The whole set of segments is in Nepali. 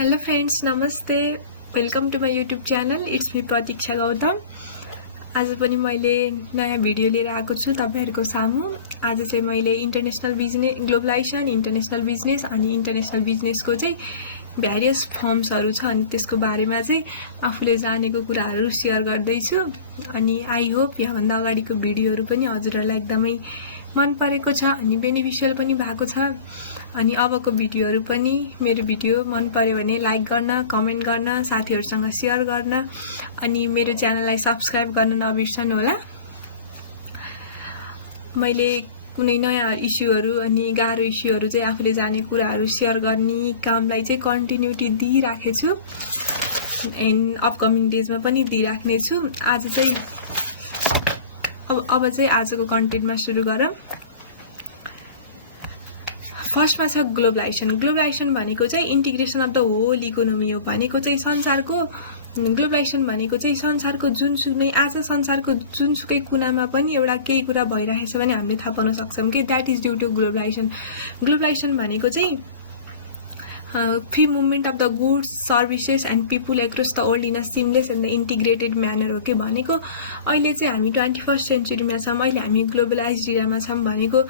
हेलो फ्रेंड्स, नमस्ते। Welcome to my YouTube channel. It's me Pratiksha Gautam. आज पनि मैले नयाँ भिडियो लिएर आएको छु तपाईहरुको सामु। आज चाहिँ मैले international business, globalisation, international business अनि इंटरनेशनल बिजनेसको चाहिँ भ्यारियस फर्म्सहरु छ अनि त्यसको बारेमा चाहिँ आफूले जानेको कुराहरु शेयर गर्दै छु। अनि आई होप यहाँ भन्दा अगाडिको भिडियोहरु पनि हजुरहरुलाई एकदमै मन परेको छ अनि बेनिफिशियल पनि भएको छ। अनि अबको भिडियोहरु पनि मेरो भिडियो मन पर्यो भने लाइक गर्न, कमेन्ट गर्न, साथीहरुसँग शेयर गर्न अनि मेरो च्यानललाई सब्स्क्राइब गर्न नबिर्सनु होला। मैले कुनै नयाँ इस्युहरु अनि गाह्रो इस्युहरु चाहिँ आफूले जाने कुराहरु शेयर गर्ने कामलाई चाहिँ कन्टिन्युटी दिइराखेको छु एन्ड अपकमिङ डेजमा पनि दिइराख्ने छु। आज चाहिँ अब चाहिँ आजको कन्टेन्टमा सुरु गरौँ। फर्स्टमा छ ग्लोबलाइजेसन। ग्लोबलाइजेसन भनेको चाहिँ integration of the whole economy हो। भनेको चाहिँ संसारको ग्लोबलाइजेसन भनेको चाहिँ संसारको जुनसुकै आज संसारको जुनसुकै कुनामा पनि एउटा केही कुरा भइरहेछ भने हामीले थाहा पाउन सक्छौं कि that is due to globalization. Globalization भनेको चाहिँ free movement of the goods, services and people across the world in a seamless and integrated manner हो के भनेको अहिले चाहिँ हामी 21st सेन्चुरीमा छौं। अहिले हामी ग्लोबलाइज्ड इरामा छौं। भनेको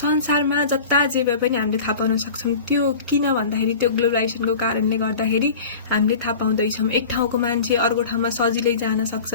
संसारमा जता जे भए पनि हामीले थाहा पाउन सक्छौं। त्यो किन भन्दाखेरि त्यो ग्लोबलाइजेसनको कारणले गर्दाखेरि हामीले थाहा पाउँदैछौं। एक ठाउँको मान्छे अर्को ठाउँमा सजिलै जान सक्छ।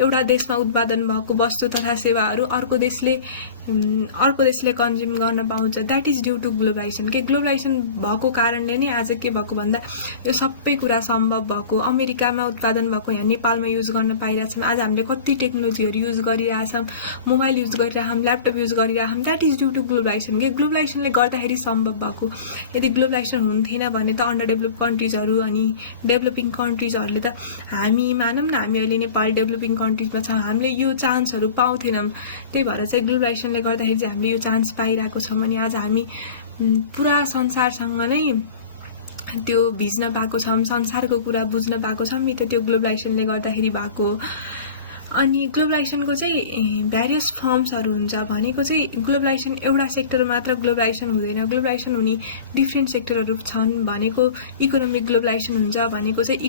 एउटा देशमा उत्पादन भएको वस्तु तथा सेवाहरू अर्को देशले कन्ज्युम गर्न पाउँछ। That is due to globalisation. के ग्लोबलाइजेसन भएको कारणले नै आज के भएको भन्दा यो सबै कुरा सम्भव भएको। अमेरिकामा उत्पादन भएको यहाँ नेपालमा युज गर्न पाइरहेछौं। आज हामीले कति टेक्नोलोजीहरु युज गरिरहेछौं, मोबाइल युज गरिरहेछौं, ल्यापटप युज गरिरहेछौं। That is due to globalisation. के ग्लोबलाइजेसनले गर्दाखेरि सम्भव भएको। यदि ग्लोबलाइजेसन हुन्थेन भने त अन्डर डेभलप कन्ट्रीजहरु अनि डेभलपिङ कन्ट्रीजहरुले त हामी मानौं न हामी अहिले नेपाल डेभलपिङ कन्ट्रीजमा छौं, हामीले यो चान्सहरु पाउँथेनौं। त्यही भएर चाहिँ ग्लोबलाइजेसनले गर्दाखेरि चाहिँ हामीले यो चान्स पाइरहेको छौं। अनि आज हामी पुरा संसारसँग नै त्यो भिज्न पाएको छौं, संसारको कुरा बुझ्न पाएको छौं नि त त्यो ग्लोबलाइजेसनले गर्दाखेरि भएको। अनि ग्लोबलाइजेसनको चाहिँ भ्यारियस फर्म्सहरु हुन्छ। भनेको चाहिँ ग्लोबलाइजेसन एउटा सेक्टर मात्र ग्लोबलाइजेसन हुँदैन। ग्लोबलाइजेसन हुने डिफ्रेन्ट सेक्टरहरु छन्। भनेको इकोनोमिक ग्लोबलाइजेसन हुन्छ। भनेको चाहिँ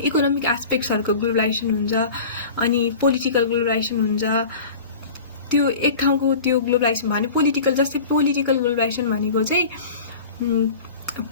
इकोनोमिक एस्पेक्ट्सहरुको ग्लोबलाइजेसन हुन्छ। अनि पोलिटिकल ग्लोबलाइजेसन हुन्छ। त्यो एक ठाउँको त्यो ग्लोबलाइजेसन भने पोलिटिकल, जस्तै पोलिटिकल ग्लोबलाइजेसन भनेको चाहिँ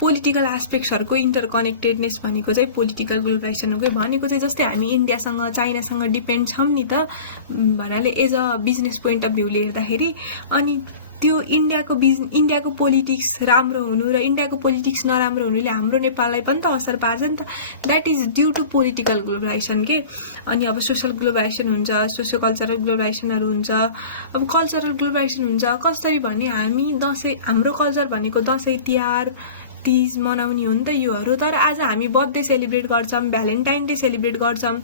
पोलिटिकल एस्पेक्ट्सहरुको इन्टरकनेक्टेडनेस भनेको चाहिँ पोलिटिकल ग्लोबलाइजेसन हो। भनेको चाहिँ जस्तै हामी इन्डियासँग चाइनासँग डिपेन्ड छौं नि त भन्नाले as a business point of भ्यूले हेर्दाखेरि। अनि त्यो इन्डियाको पोलिटिक्स राम्रो हुनु र इन्डियाको पोलिटिक्स नराम्रो हुनुले हाम्रो नेपाललाई पनि त असर पार्छ नि त। That is due to political globalization के। अनि अब सोशल ग्लोबलाइजेसन हुन्छ, सोशो कल्चरल ग्लोबलाइजेसनहरु हुन्छ। अब कल्चरल ग्लोबलाइजेसन हुन्छ कसरी भने हामी दशैं, हाम्रो कल्चर भनेको दशैं तिहार तीज मनाउने हो नि त योहरु। तर आज हामी बर्थडे सेलिब्रेट गर्छौं, भ्यालेन्टाइन डे सेलिब्रेट गर्छौं।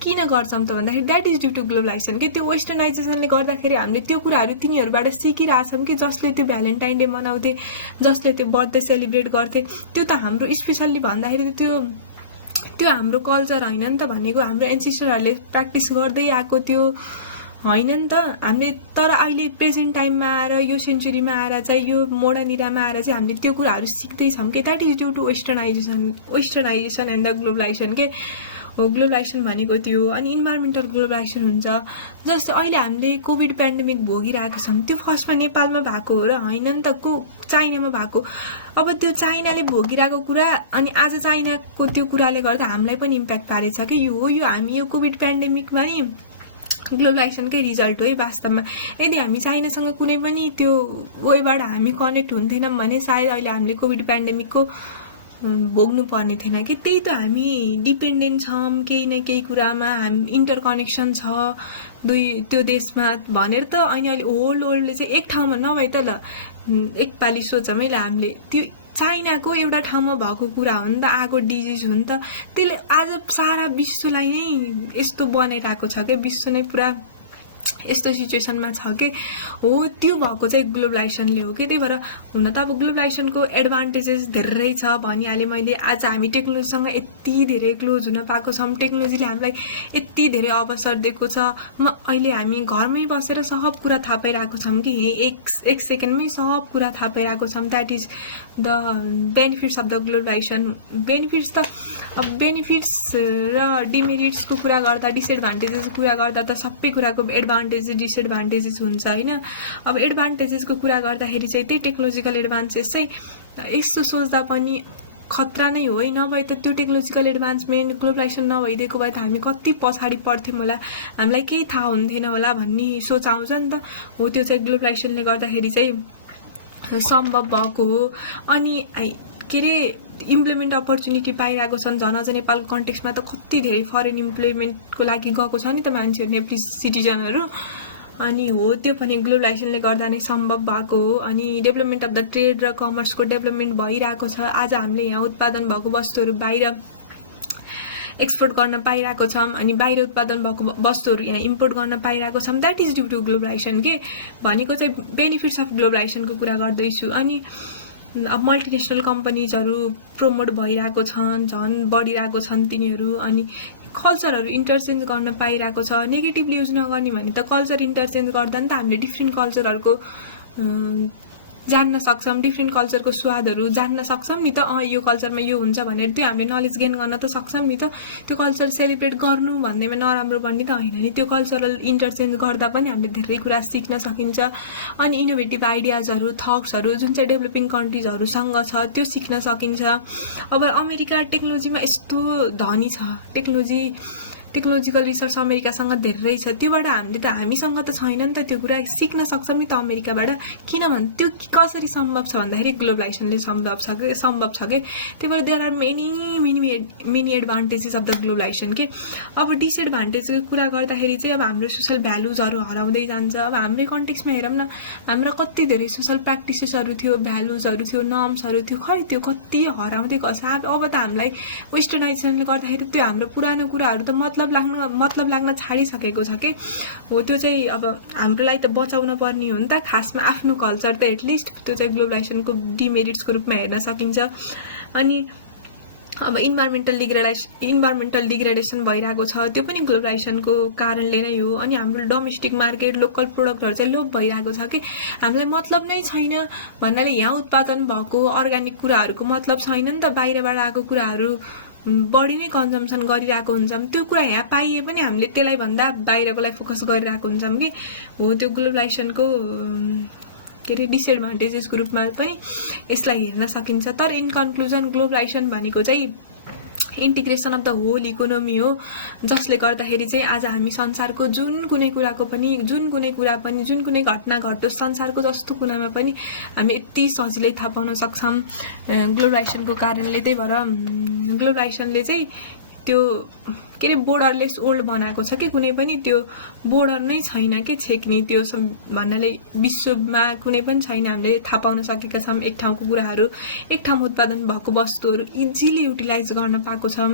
किन गर्छौं त भन्दाखेरि that is due to globalisation के। त्यो वेस्टर्नाइजेसनले गर्दाखेरि हामीले त्यो कुराहरु तिनीहरुबाट सिकिरहेछौं कि जसले त्यो भ्यालेन्टाइन डे मनाउँथे, जसले त्यो बर्थडे सेलिब्रेट गर्थे। त्यो त हाम्रो स्पेशली भन्दाखेरि त्यो हाम्रो कल्चर हैन नि त। भनेको हाम्रो एन्सेस्टरहरुले प्र्याक्टिस गर्दै आएको त्यो हैन नि त हामीले। तर अहिले प्रेजेन्ट टाइममा आएर यो सेन्चुरीमा आएर चाहिँ यो मोडर्न इरामा आएर चाहिँ हामीले त्यो कुराहरु सिक्दै छौं के। That is due to westernization and the globalization के हो। ग्लोबलाइजेसन भनेको त्यो। अनि इन्भाइरोमेन्टल ग्लोबलाइजेसन हुन्छ। जस्तै अहिले हामीले कोभिड पेन्डेमिक भोगिरहेका छौं। त्यो फर्स्टमा नेपालमा भएको हो र हैन नि त चाइनामा भएको। अब त्यो चाइनाले भोगिरहेको कुरा अनि आज चाइनाको त्यो कुराले गर्दा हामीलाई पनि इम्प्याक्ट पारेछ कि यो हामी यो कोभिड पेन्डेमिकमा नि ग्लोबलाइजेसनकै रिजल्ट हो है वास्तवमा। यदि हामी चाइनासँग कुनै पनि त्यो वेबाट हामी कनेक्ट हुन्थेनौं भने सायद अहिले हामीले कोभिड पेन्डेमिकको भोग्नु पर्ने थिएन कि। त्यही त हामी डिपेन्डेन्ट छौं केही न केही कुरामा, हामी इन्टरकनेक्सन छ त्यो देशमा भनेर त। अनि अहिले होल वर्ल्डले चाहिँ एक ठाउँमा नभए त ल एकपाली सोचौँ है ल, हामीले त्यो चाइनाको एउटा ठाउँमा भएको कुरा हो नि त, आगो डिजिज हो नि त। त्यसले आज सारा विश्वलाई नै यस्तो बनाइरहेको छ के। विश्व नै पुरा यस्तो सिचुएसनमा छ कि हो त्यो भएको चाहिँ ग्लोबलाइजेसनले हो कि त्यही भएर हुन त अब ग्लोबलाइजेसनको एडभान्टेजेस धेरै छ भनिहालेँ मैले। आज हामी टेक्नोलोजीसँग यति धेरै क्लोज हुन पाएको छौँ, टेक्नोलोजीले हामीलाई यति धेरै अवसर दिएको छ। अहिले हामी घरमै बसेर सब कुरा थाहा पाइरहेको छौँ कि एक सेकेन्डमै सब कुरा थाहा पाइरहेको छौँ। That is the benefits of the globalisation. Benefits त अब बेनिफिट्स र डिमेरिट्सको कुरा गर्दा, डिसएडभान्टेजेसको कुरा गर्दा त सबै कुराको एडभान्टेजेस डिसएडभान्टेजेस हुन्छ होइन। अब एडभान्टेजेसको कुरा गर्दाखेरि चाहिँ त्यही टेक्नोलोजिकल एडभान्सेस चाहिँ यस्तो सोच्दा पनि खतरा नै हो है। नभए त त्यो टेक्नोलोजिकल एडभान्समेन्ट ग्लोबलाइजेसन नभइदिएको भए त हामी कति पछाडि पर्थ्यौँ होला, हामीलाई केही थाहा हुन्थेन होला भन्ने सोच आउँछ नि त। हो त्यो चाहिँ ग्लोबलाइजेसनले गर्दाखेरि चाहिँ सम्भव भएको हो। अनि के अरे इम्प्लोइमेन्ट अपर्च्युनिटी पाइरहेको छन्। झन् अझ नेपालको कन्टेक्समा त कति धेरै फरेन इम्प्लोइमेन्टको लागि गएको छ नि त मान्छेहरू, नेपाली सिटिजनहरू। अनि हो त्यो पनि ग्लोबलाइजेसनले गर्दा नै सम्भव भएको हो। अनि डेभलपमेन्ट अफ द ट्रेड र कमर्सको डेभलपमेन्ट भइरहेको छ। आज हामीले यहाँ उत्पादन भएको वस्तुहरू बाहिर एक्सपोर्ट गर्न पाइरहेको छौँ, अनि बाहिर उत्पादन भएको वस्तुहरू यहाँ इम्पोर्ट गर्न पाइरहेको छौँ। That is due to globalisation के भनेको चाहिँ बेनिफिट्स अफ ग्लोबलाइजेसनको कुरा गर्दैछु। अनि अब मल्टिनेसनल कम्पनीजहरू प्रमोट भइरहेको छन्, झन् बढिरहेको छन् तिनीहरू। अनि कल्चरहरू इन्टरचेन्ज गर्न पाइरहेको छ। नेगेटिभली युज नगर्ने भने त कल्चर इन्टरचेन्ज गर्दा नि त हामीले डिफ्रेन्ट कल्चरहरूको जान्न सक्छौँ, डिफ्रेन्ट कल्चरको स्वादहरू जान्न सक्छौँ नि त। यो कल्चरमा यो हुन्छ भनेर त्यो हामीले नलेज गेन गर्न त सक्छौँ नि त। त्यो कल्चर सेलिब्रेट गर्नु भन्दैमा नराम्रो भन्ने त होइन नि। त्यो कल्चरल इन्टरचेन्ज गर्दा पनि हामीले धेरै कुरा सिक्न सकिन्छ। अनि इनोभेटिभ आइडियाजहरू, थट्सहरू जुन चाहिँ डेभलपिङ कन्ट्रिजहरूसँग छ त्यो सिक्न सकिन्छ। अब अमेरिका टेक्नोलोजीमा यस्तो धनी छ, टेक्नोलोजिकल रिसर्च अमेरिकासँग धेरै छ। त्योबाट हामीसँग त छैन नि त। त्यो कुरा सिक्न सक्छौँ नि त अमेरिकाबाट। किनभने त्यो कसरी सम्भव छ भन्दाखेरि ग्लोबलाइजेसनले सम्भव छ कि। त्यही भएर there are many advantages of the globalization के। अब डिसएडभान्टेजको कुरा गर्दाखेरि चाहिँ अब हाम्रो सोसल भ्यालुजहरू हराउँदै जान्छ। अब हाम्रै कन्टेक्समा हेरौँ न, हाम्रो कति धेरै सोसल प्र्याक्टिसेसहरू थियो, भ्यालुजहरू थियो, नर्म्सहरू थियो, खै त्यो कति हराउँदै गछ। अब त हामीलाई वेस्टर्नाइजेसनले गर्दाखेरि त्यो हाम्रो पुरानो कुराहरू त मतलब लाग्न छाडिसकेको छ कि। हो त्यो चाहिँ अब हाम्रो लागि त बचाउन पर्ने हो नि त खासमा आफ्नो कल्चर त एटलिस्ट। त्यो चाहिँ ग्लोबलाइजेसनको डिमेरिट्सको रूपमा हेर्न सकिन्छ। अनि अब इन्भाइरोमेन्टल डिग्रेडेसन भइरहेको छ, त्यो पनि ग्लोबलाइजेसनको कारणले नै हो। अनि हाम्रो डोमेस्टिक मार्केट लोकल प्रोडक्टहरू चाहिँ लोप भइरहेको छ कि। हामीलाई मतलब नै छैन भन्नाले यहाँ उत्पादन भएको अर्ग्यानिक कुराहरूको मतलब छैन नि त। बाहिरबाट आएको कुराहरू बढी नै कन्जम्सन गरिरहेको हुन्छौँ। त्यो कुरा यहाँ पाइए पनि हामीले त्यसलाई भन्दा बाहिरकोलाई फोकस गरिरहेको हुन्छौँ कि। हो त्यो ग्लोबलाइजेसनको के अरे डिसएडभान्टेजेसको रूपमा पनि यसलाई हेर्न सकिन्छ। तर इन कन्क्लुजन ग्लोबलाइजेसन भनेको चाहिँ integration of the whole economy हो, जसले गर्दाखेरि चाहिँ आज हामी संसारको जुन कुनै कुरा पनि जुन कुनै घटना घटोस् संसारको जस्तो कुनामा पनि हामी यति सजिलै थाहा पाउन सक्छौँ ग्लोबलाइजेसनको कारणले। त्यही भएर ग्लोबलाइजेसनले चाहिँ त्यो के अरे बोर्डरलेस वर्ल्ड बनाएको छ कि। कुनै पनि त्यो बोर्डर नै छैन कि छेक्ने, त्यो भन्नाले विश्वमा कुनै पनि छैन। हामीले थाहा पाउन सकेका छौँ एक ठाउँको कुराहरू, एक ठाउँमा उत्पादन भएको वस्तुहरू इजिली युटिलाइज गर्न पाएको छौँ।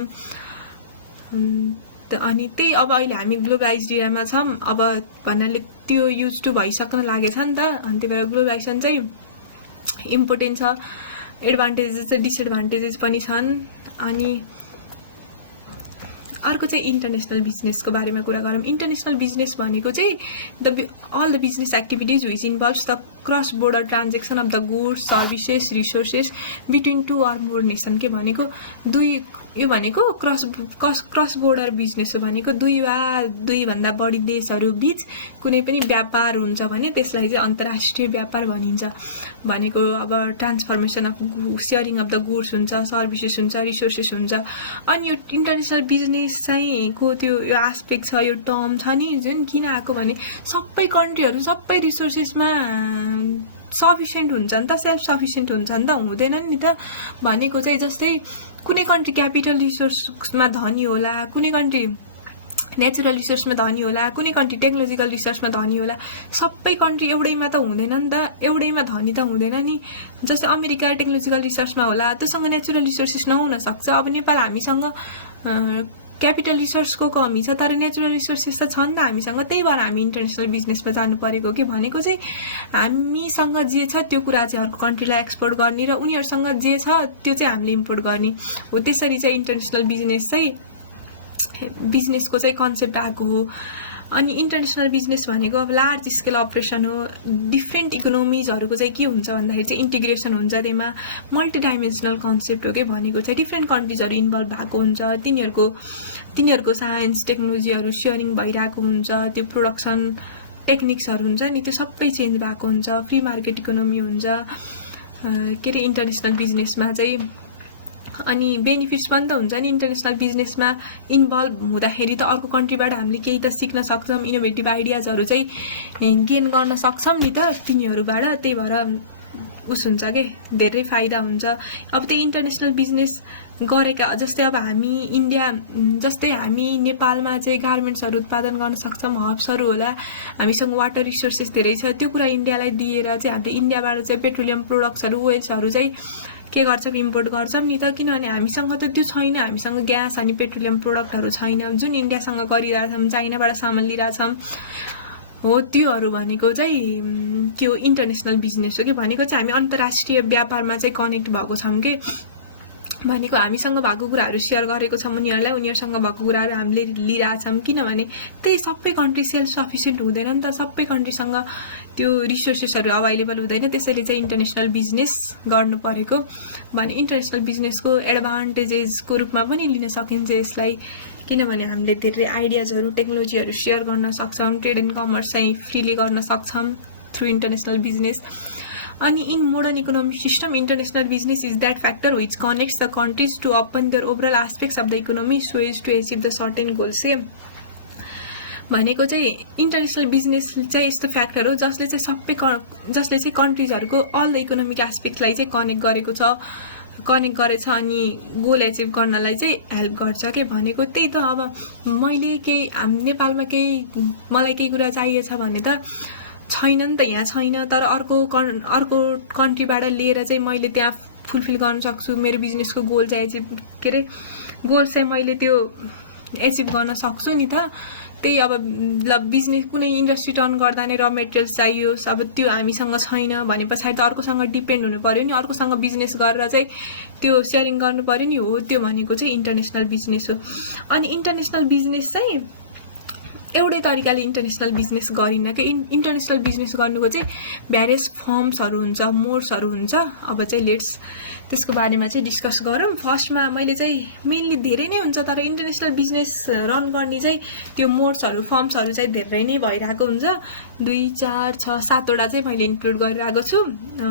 अनि त्यही अब अहिले हामी ग्लोबलाइज इरामा छौँ। अब भन्नाले त्यो युज टु भइसक्न लागेछ नि त। अनि त्यही भएर ग्लोबलाइजेसन चाहिँ इम्पोर्टेन्ट छ। एडभान्टेजेस र डिसएडभान्टेजेस पनि छन्। अनि अर्को चाहिँ इन्टरनेसनल बिजनेसको बारेमा कुरा गरौँ। इन्टरनेसनल बिजनेस भनेको चाहिँ all the business activities which involves the cross border transaction of the goods, services, resources between two or more nation के भनेको यो भनेको क्रस बोर्डर बिजनेस हो। भनेको दुईभन्दा बढी देशहरू बीच कुनै पनि व्यापार हुन्छ भने त्यसलाई चाहिँ अन्तर्राष्ट्रिय व्यापार भनिन्छ। भनेको अब transformation of sharing of the goods हुन्छ, सर्भिसेस हुन्छ, रिसोर्सेस हुन्छ। अनि यो इन्टरनेसनल बिजनेस चाहिँ को त्यो यो आस्पेक्ट छ, यो टर्म छ नि जुन किन आएको भने सबै कन्ट्रीहरू सबै रिसोर्सेसमा सफिसियन्ट हुन्छ नि त, सेल्फ सफिसियन्ट हुन्छ नि त, हुँदैन नि त। भनेको चाहिँ जस्तै कुनै कन्ट्री क्यापिटल रिसोर्समा धनी होला, कुनै कन्ट्री नेचुरल रिसोर्समा धनी होला, कुनै कन्ट्री टेक्नोलोजिकल रिसोर्समा धनी होला। सबै कन्ट्री एउटैमा त हुँदैन नि त, एउटैमा धनी त हुँदैन नि। जस्तै अमेरिका टेक्नोलोजिकल रिसोर्समा होला, त्योसँग नेचुरल रिसोर्सेस नहुन सक्छ। अब नेपाल हामीसँग क्यापिटल रिसोर्सको कमी छ, तर नेचुरल रिसोर्सेस त छ नि त हामीसँग, त्यही भएर हामी इन्टरनेसनल बिजनेसमा जानु परेको के भनेको चाहिँ हामीसँग जे छ त्यो कुरा चाहिँ अर्को कन्ट्रीलाई एक्सपोर्ट गर्ने र उनीहरूसँग जे छ त्यो चाहिँ हामीले इम्पोर्ट गर्ने हो। त्यसरी चाहिँ इन्टरनेसनल बिजनेसको चाहिँ कन्सेप्ट आएको हो। अनि इन्टरनेसनल बिजनेस भनेको अब लार्ज स्केल अपरेसन हो। डिफ्रेन्ट इकोनोमिजहरूको चाहिँ के हुन्छ भन्दाखेरि चाहिँ इन्टिग्रेसन हुन्छ, त्यसमा मल्टी डाइमेन्सनल कन्सेप्ट हो कि भनेको चाहिँ डिफ्रेन्ट कन्ट्रिजहरू इन्भल्भ भएको हुन्छ, तिनीहरूको साइन्स टेक्नोलोजीहरू सेयरिङ भइरहेको हुन्छ, त्यो प्रोडक्सन टेक्निक्सहरू हुन्छ नि त्यो सबै चेन्ज भएको हुन्छ, फ्री मार्केट इकोनोमी हुन्छ के अरे इन्टरनेसनल बिजनेसमा चाहिँ। अनि बेनिफिट्स पनि त हुन्छ नि इन्टरनेसनल बिजनेसमा इन्भल्भ हुँदाखेरि त अर्को कन्ट्रीबाट हामीले केही त सिक्न सक्छौँ, इनोभेटिभ आइडियाजहरू चाहिँ गेन गर्न सक्छौँ नि त तिनीहरूबाट, त्यही भएर हुन्छ के धेरै फाइदा हुन्छ। अब त्यही इन्टरनेसनल बिजनेस गरेका जस्तै अब हामी इन्डिया जस्तै हामी नेपालमा चाहिँ गार्मेन्ट्सहरू उत्पादन गर्न सक्छौँ, हब्सहरू होला, हामीसँग वाटर रिसोर्सेस धेरै छ, त्यो कुरा इन्डियालाई दिएर चाहिँ हामीले इन्डियाबाट चाहिँ पेट्रोलियम प्रोडक्ट्सहरू ओइल्सहरू चाहिँ के गर्छौँ इम्पोर्ट गर्छौँ नि त, किनभने हामीसँग त त्यो छैन, हामीसँग ग्यास अनि पेट्रोलियम प्रोडक्टहरू छैन जुन इन्डियासँग गरिरहेछौँ, चाइनाबाट सामान लिइरहेछौँ हो। त्योहरू भनेको चाहिँ के हो इन्टरनेसनल बिजनेस हो कि भनेको चाहिँ हामी अन्तर्राष्ट्रिय व्यापारमा चाहिँ कनेक्ट भएको छौँ कि भनेको हामीसँग भएको कुराहरू सेयर गरेको छौँ उनीहरूलाई, उनीहरूसँग भएको कुराहरू हामीले लिइरहेछौँ, किनभने त्यही सबै कन्ट्री सेल्फ सफिसियन्ट हुँदैन नि त, सबै कन्ट्रीसँग त्यो रिसोर्सेसहरू अभाइलेबल हुँदैन, त्यसैले चाहिँ इन्टरनेसनल बिजनेस गर्नु परेको भने इन्टरनेसनल बिजनेसको एडभान्टेजेसको रूपमा पनि लिन सकिन्छ यसलाई, किनभने हामीले धेरै आइडियाजहरू टेक्नोलोजीहरू सेयर गर्न सक्छौँ, ट्रेड एन्ड कमर्स चाहिँ फ्रीली गर्न सक्छौँ थ्रु इन्टरनेसनल बिजनेस। अनि in modern economic system international business is that factor which connects the countries to open their overall aspects of the economy so as to achieve the certain goal same. भनेको चाहिँ इन्टरनेसनल बिजनेस चाहिँ यस्तो फ्याक्टर हो जसले चाहिँ कन्ट्रिजहरूको अल द इकोनोमिक एस्पेक्टलाई चाहिँ कनेक्ट गरेछ अनि गोल एचिभ गर्नलाई चाहिँ हेल्प गर्छ के भनेको। त्यही त अब मैले नेपालमा मलाई केही कुरा चाहिएछ भने त छैन नि त, यहाँ छैन, तर अर्को कन्ट्रीबाट लिएर चाहिँ मैले त्यहाँ फुलफिल गर्न सक्छु, मेरो बिजनेसको गोल चाहिँ गोल चाहिँ मैले त्यो एचिभ गर्न सक्छु नि त। त्यही अब बिजनेस कुनै इन्डस्ट्री टर्न गर्दा नै र मेटेरियल्स चाहियोस्, अब त्यो हामीसँग छैन भने पछाडि त अर्कोसँग डिपेन्ड हुनु पर्यो नि, अर्कोसँग बिजनेस गरेर चाहिँ त्यो सेयरिङ गर्नु पर्यो नि, हो त्यो भनेको चाहिँ इन्टरनेसनल बिजनेस हो। अनि इन्टरनेसनल बिजनेस चाहिँ एउटै तरिकाले इन्टरनेसनल बिजनेस गरिन्न कि इन्टरनेसनल बिजनेस गर्नुको चाहिँ भ्यारियस फर्म्सहरू हुन्छ, मोड्सहरू हुन्छ। अब चाहिँ लेट्स त्यसको बारेमा चाहिँ डिस्कस गरौँ। फर्स्टमा मैले चाहिँ मेनली धेरै नै हुन्छ, तर इन्टरनेसनल बिजनेस रन गर्ने चाहिँ त्यो मोड्सहरू फर्म्सहरू चाहिँ धेरै नै भइरहेको हुन्छ, 2, 4, 6, 7वटा चाहिँ मैले इन्क्लुड गरिरहेको छु।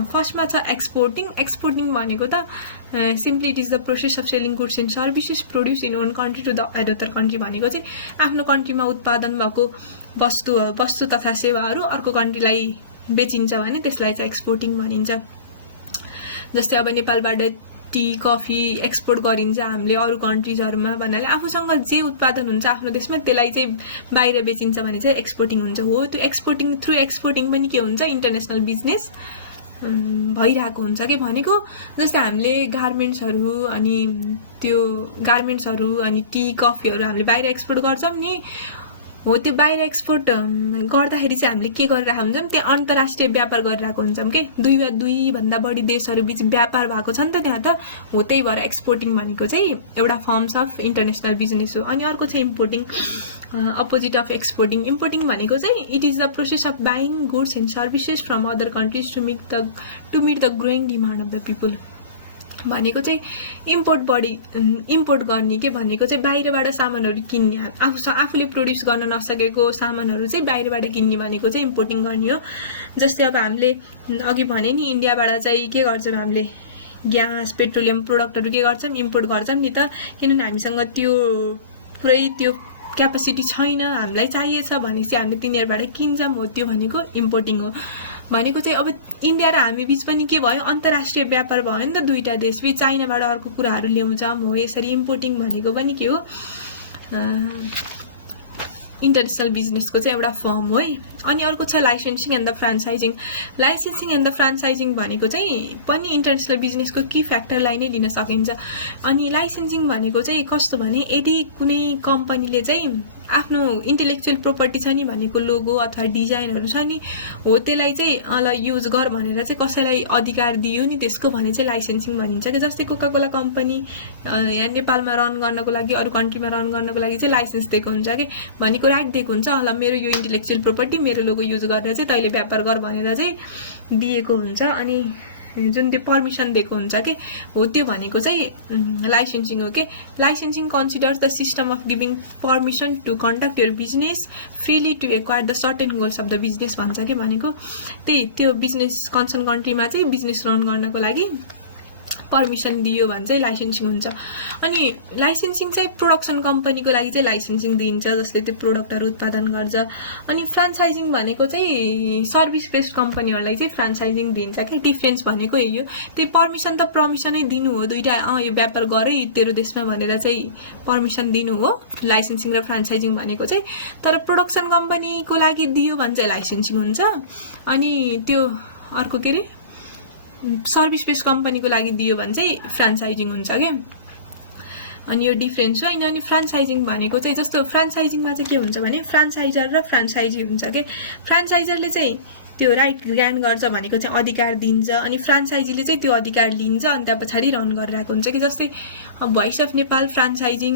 फर्स्टमा छ एक्सपोर्टिङ भनेको त simply it is the process of selling goods and services produce in own country to the other country. भनेको चाहिँ आफ्नो कन्ट्रीमा उत्पादन भएको वस्तु तथा सेवाहरू अर्को कन्ट्रीलाई बेचिन्छ भने त्यसलाई चाहिँ एक्सपोर्टिङ भनिन्छ। जस्तै अब नेपालबाट टी कफी एक्सपोर्ट गरिन्छ हामीले अरू कन्ट्रिजहरूमा भन्नाले आफूसँग जे उत्पादन हुन्छ आफ्नो देशमा त्यसलाई चाहिँ बाहिर बेचिन्छ भने चाहिँ एक्सपोर्टिङ हुन्छ। हो त्यो थ्रु एक्सपोर्टिङ पनि के हुन्छ इन्टरनेसनल बिजनेस भइरहेको हुन्छ कि भनेको। जस्तै हामीले गार्मेन्ट्सहरू अनि टी कफीहरू हामीले बाहिर एक्सपोर्ट गर्छौँ नि, हो त्यो बाहिर एक्सपोर्ट गर्दाखेरि चाहिँ हामीले के गरिरहेको हुन्छौँ त्यहाँ अन्तर्राष्ट्रिय व्यापार गरिरहेको हुन्छौँ कि दुईभन्दा बढी देशहरू बिच व्यापार भएको छ नि त त्यहाँ त, हो त्यही भएर एक्सपोर्टिङ भनेको चाहिँ एउटा फर्म्स अफ इन्टरनेसनल बिजनेस हो। अनि अर्को चाहिँ importing, opposite of exporting. Importing भनेको चाहिँ it is the process of buying goods and services from other countries to meet the growing demand of the people. भनेको चाहिँ इम्पोर्ट गर्ने के भनेको चाहिँ बाहिरबाट सामानहरू किन्ने, आफूले प्रोड्युस गर्न नसकेको सामानहरू चाहिँ बाहिरबाट किन्ने भनेको चाहिँ इम्पोर्टिङ गर्ने हो। जस्तै अब हामीले अघि भने नि इन्डियाबाट चाहिँ के गर्छौँ हामीले ग्यास पेट्रोलियम प्रोडक्टहरू के गर्छौँ इम्पोर्ट गर्छौँ नि त, किनभने हामीसँग त्यो क्यापेसिटी छैन, हामीलाई चाहिएछ भनेपछि हामीले तिनीहरूबाट किन्छौँ, हो त्यो भनेको इम्पोर्टिङ हो। भनेको चाहिँ अब इन्डिया र हामी बीच पनि के भयो अन्तर्राष्ट्रिय व्यापार भयो नि त, दुईटा देश बीच चाइनाबाट अर्को कुराहरू ल्याउँछौँ, हो यसरी इम्पोर्टिङ भनेको पनि के हो इन्टरनेसनल बिजनेसको चाहिँ एउटा फर्म हो है। अनि अर्को छ licensing and the franchising. Licensing and the franchising भनेको चाहिँ पनि इन्टरनेसनल बिजनेसको की फ्याक्टरलाई नै लिन सकिन्छ। अनि लाइसेन्सिङ भनेको चाहिँ कस्तो भने यदि कुनै कम्पनीले चाहिँ आफ्नो इन्टेलेक्चुअल प्रोपर्टी छ नि भनेको लोगो अथवा डिजाइनहरू छ नि हो त्यसलाई चाहिँ ल युज गर भनेर चाहिँ कसैलाई अधिकार दियो नि त्यसको भने चाहिँ लाइसेन्सिङ भनिन्छ कि। जस्तै कोका कोला कम्पनी यहाँ नेपालमा रन गर्नको लागि अरू कन्ट्रीमा रन गर्नको लागि चाहिँ लाइसेन्स दिएको हुन्छ कि भनेको राइट दिएको हुन्छ ल मेरो यो इन्टेलेक्चुअल प्रोपर्टी मेरो लोगो युज गरेर चाहिँ तैँले व्यापार गर भनेर चाहिँ दिएको हुन्छ। अनि जुन त्यो पर्मिसन दिएको हुन्छ कि हो त्यो भनेको चाहिँ लाइसेन्सिङ हो कि। Licensing considers the system of giving permission to conduct your business freely to acquire the certain goals of the business भन्छ कि। भनेको त्यही त्यो बिजनेस कन्सर्न कन्ट्रीमा चाहिँ बिजनेस रन गर्नको लागि पर्मिसन दियो भने चाहिँ लाइसेन्सिङ हुन्छ। अनि लाइसेन्सिङ चाहिँ प्रोडक्सन कम्पनीको लागि चाहिँ लाइसेन्सिङ दिन्छ जसले त्यो प्रोडक्टहरू उत्पादन गर्छ। अनि फ्रान्चाइजिङ भनेको चाहिँ सर्भिस बेस्ड कम्पनीहरूलाई चाहिँ फ्रान्चाइजिङ दिन्छ क्या। डिफ्रेन्स भनेको यही हो। त्यही पर्मिसन त पर्मिसनै दिनु हो, दुईटा यो व्यापार गरे तेरो देशमा भनेर चाहिँ पर्मिसन दिनु हो लाइसेन्सिङ र फ्रान्चाइजिङ भनेको चाहिँ। तर प्रोडक्सन कम्पनीको लागि दियो भने चाहिँ लाइसेन्सिङ हुन्छ। अनि त्यो अर्को के अरे सर्भिस बेस्ड कम्पनीको लागि दियो भने चाहिँ फ्रान्चाइजिङ हुन्छ क्या। अनि यो डिफ्रेन्स हो होइन। अनि फ्रान्चाइजिङ भनेको चाहिँ जस्तो फ्रान्चाइजिङमा चाहिँ के हुन्छ भने फ्रान्चाइजर र फ्रान्चाइजी हुन्छ कि। फ्रान्चाइजरले चाहिँ त्यो राइट ग्रान्ट गर्छ भनेको चाहिँ अधिकार दिन्छ अनि फ्रान्चाइजीले चाहिँ त्यो अधिकार लिन्छ अनि त्यहाँ पछाडि रन गरिरहेको हुन्छ कि। जस्तै भोइस अफ नेपाल फ्रान्चाइजिङ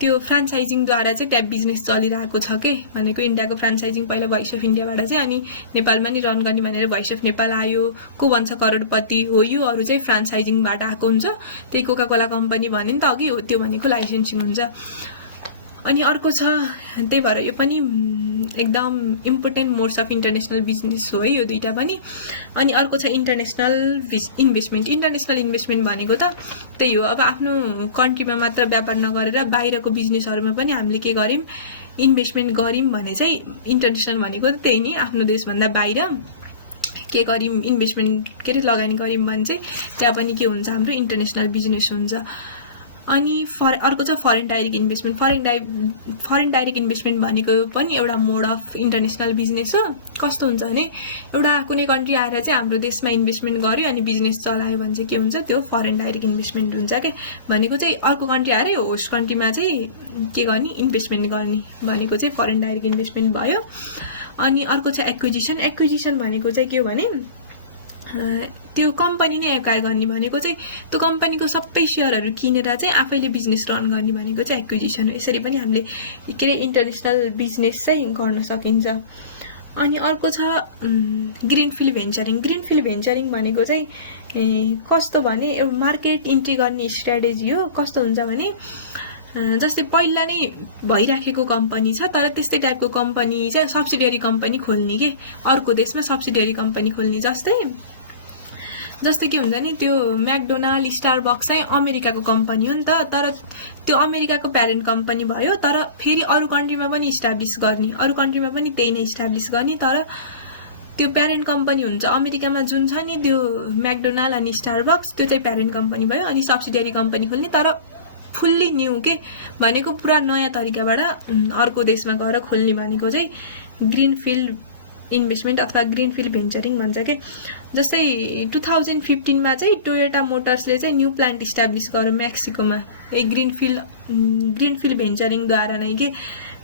त्यो फ्रान्चाइजिङद्वारा चाहिँ त्यहाँ बिजनेस चलिरहेको छ के। भनेको इन्डियाको फ्रान्चाइजिङ पहिला भोइस अफ इन्डियाबाट चाहिँ अनि नेपालमा नि रन गर्ने भनेर भोइस अफ नेपाल आयो। को भन्छ करोडपति हो यो अरू चाहिँ फ्रान्चाइजिङबाट आएको हुन्छ। त्यही कोका कोला कम्पनी भन्यो नि त अघि हो त्यो भनेको लाइसेन्सिङ हुन्छ। अनि अर्को छ त्यही भएर यो पनि एकदम important modes of international business हो है यो दुईटा पनि। अनि अर्को छ इन्टरनेसनल इन्भेस्टमेन्ट। इन्टरनेसनल इन्भेस्टमेन्ट भनेको त त्यही हो अब आफ्नो कन्ट्रीमा मात्र व्यापार नगरेर बाहिरको बिजनेसहरूमा पनि हामीले के गर्यौँ इन्भेस्टमेन्ट गर्यौँ भने चाहिँ इन्टरनेसनल भनेको त त्यही नि आफ्नो देशभन्दा बाहिर के गर्यौँ इन्भेस्टमेन्ट के अरे लगानी गर्यौँ भने चाहिँ त्यहाँ पनि के हुन्छ हाम्रो इन्टरनेसनल बिजनेस हुन्छ। अनि अर्को छ foreign direct investment. Foreign direct investment भनेको पनि एउटा मोड अफ इन्टरनेसनल बिजनेस हो। कस्तो हुन्छ भने एउटा कुनै कन्ट्री आएर चाहिँ हाम्रो देशमा इन्भेस्टमेन्ट गर्यो अनि बिजनेस चलायो भने चाहिँ के हुन्छ त्यो फरेन डाइरेक्ट इन्भेस्टमेन्ट हुन्छ क्या। भनेको चाहिँ अर्को कन्ट्री आएर होस्ट कन्ट्रीमा चाहिँ के गर्ने इन्भेस्टमेन्ट गर्ने भनेको चाहिँ फरेन डाइरेक्ट इन्भेस्टमेन्ट भयो। अनि अर्को छ एक्विजिसन। एक्विजिसन भनेको चाहिँ के हो भने त्यो कम्पनी नै एक्वायर गर्ने भनेको चाहिँ त्यो कम्पनीको सबै सेयरहरू किनेर चाहिँ आफैले बिजनेस रन गर्ने भनेको चाहिँ एक्विजिसन हो। यसरी पनि हामीले के अरे इन्टरनेसनल बिजनेस चाहिँ गर्न सकिन्छ। अनि अर्को छ ग्रिनफिल्ड भेन्चरिङ। ग्रिनफिल्ड भेन्चरिङ भनेको चाहिँ कस्तो भने एउटा मार्केट इन्ट्री गर्ने स्ट्राटेजी हो। कस्तो हुन्छ भने जस्तै पहिला नै भइराखेको कम्पनी छ तर त्यस्तै टाइपको कम्पनी चाहिँ सब्सिडियरी कम्पनी खोल्ने के अर्को देशमा सब्सिडियरी कम्पनी खोल्ने। जस्तै के हुन्छ नि त्यो म्याकडोनाल्ड स्टारबक्स चाहिँ अमेरिकाको कम्पनी हो नि त तर त्यो अमेरिकाको प्यारेन्ट कम्पनी भयो तर फेरि अरू कन्ट्रीमा पनि इस्टाब्लिस गर्ने अरू कन्ट्रीमा पनि त्यही नै इस्टाब्लिस गर्ने तर त्यो प्यारेन्ट कम्पनी हुन्छ अमेरिकामा जुन छ नि त्यो म्याकडोनाल्ड अनि स्टारबक्स त्यो चाहिँ प्यारेन्ट कम्पनी भयो। अनि सब्सिडियरी कम्पनी खोल्ने तर फुल्ली न्यू के भनेको पुरा नयाँ तरिकाबाट अर्को देशमा गएर खोल्ने भनेको चाहिँ ग्रिनफिल्ड इन्भेस्टमेन्ट अथवा ग्रिनफिल्ड भेन्चरिङ भन्छ के। जस्तै 2015 मा चाहिँ टोयोटा मोटर्सले चाहिँ न्यू प्लान्ट इस्टाब्लिस गर्यो मेक्सिकोमा यही ग्रिनफिल्ड भेन्चरिङद्वारा नै के।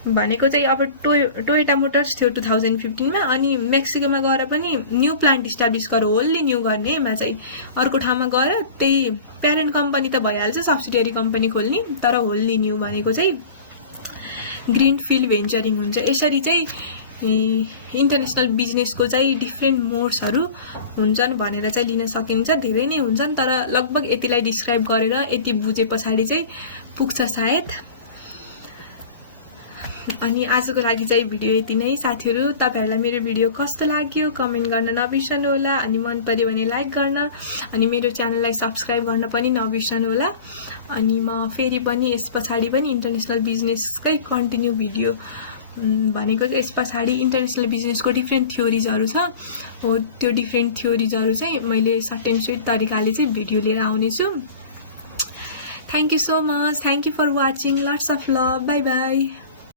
भनेको चाहिँ अब टोयोटा मोटर्स थियो 2015 मा अनि मेक्सिकोमा गएर पनि न्यू प्लान्ट इस्टाब्लिस गर्यो होल्ली न्यू गर्ने मा चाहिँ अर्को ठाउँमा गएर त्यही प्यारेन्ट कम्पनी त भइहाल्छ सब्सिडियरी कम्पनी खोल्ने तर होल्ली न्यू भनेको चाहिँ ग्रिनफिल्ड भेन्चरिङ हुन्छ। यसरी चाहिँ इन्टरनेसनल बिजनेसको चाहिँ डिफ्रेन्ट मोड्सहरू हुन्छन् भनेर चाहिँ लिन सकिन्छ। धेरै नै हुन्छन् तर लगभग यतिलाई डिस्क्राइब गरेर यति बुझे पछाडि चाहिँ पुग्छ सायद। अनि आजको लागि चाहिँ भिडियो यति नै। साथीहरू तपाईहरुलाई मेरो भिडियो कस्तो लाग्यो कमेन्ट गर्न नबिर्सनु होला अनि मन पर्यो भने लाइक गर्न अनि मेरो च्यानललाई सब्स्क्राइब गर्न पनि नबिर्सनु होला। अनि म फेरि पनि यस पछाडि पनि इन्टरनेसनल बिजनेसकै कन्टिन्यू भिडियो भनेको यस पछाडि इन्टरनेसनल बिजनेसको डिफ्रेन्ट थ्योरिजहरू छ हो त्यो डिफ्रेन्ट थ्योरिजहरू चाहिँ मैले सर्ट एन्ड स्विट तरिकाले चाहिँ भिडियो लिएर आउने छु। Thank you so much. Thank you for watching. Lots of love. Bye by.